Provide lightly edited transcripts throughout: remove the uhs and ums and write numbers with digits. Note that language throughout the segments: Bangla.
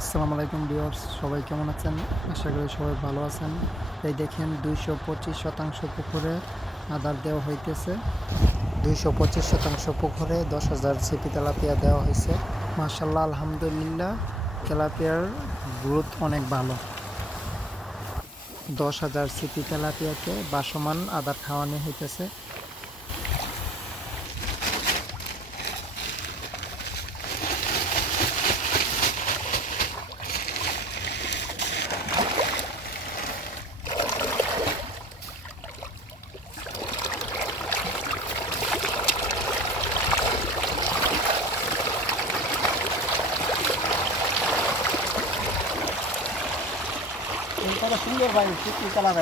আসসালামু আলাইকুম ভিউয়ার্স, সবাই কেমন আছেন? আশা করি সবাই ভালো আছেন। এই দেখেন ২২৫% পুকুরে আদার দেওয়া হইতেছে। ২২৫% পুকুরে ১০,০০০ সিপি তেলাপিয়া দেওয়া হয়েছে। মাশাআল্লাহ, আলহামদুলিল্লাহ, তেলাপিয়ার গ্রোথ অনেক ভালো। ১০,০০০ সিপি তেলাপিয়াকে বাসমান আদার খাওয়ানো হইতেছে। কত সুন্দর ভাই কি কালার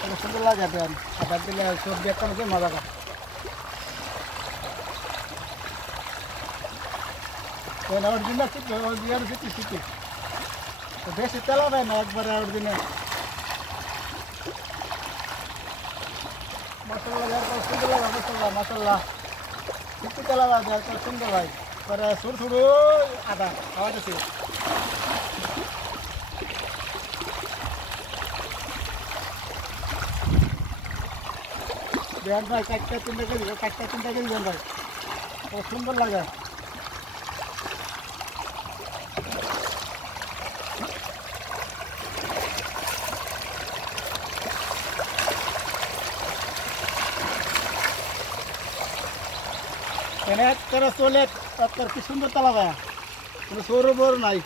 কত সুন্দর লাগে দেন আবার দিলে সবজি একটা মধ্যে মজা পায় অরিজিনাল চিঠি অরিজিনাল চিঠি বেশি তেলা দেয় না একবারে অরিজিনাল মশলা সুন্দর লাগে মশলা চিঠি তেলা দেয় সুন্দর ভাই পরে ছোট ছোট আদা খাওয়া যাচ্ছে দেন ভাই চারটা তিনটা কেজি দেন ভাই কত সুন্দর লাগে এনে একটা চলে কি সুন্দর তালা ভাই কোনো সৌর বড় নাই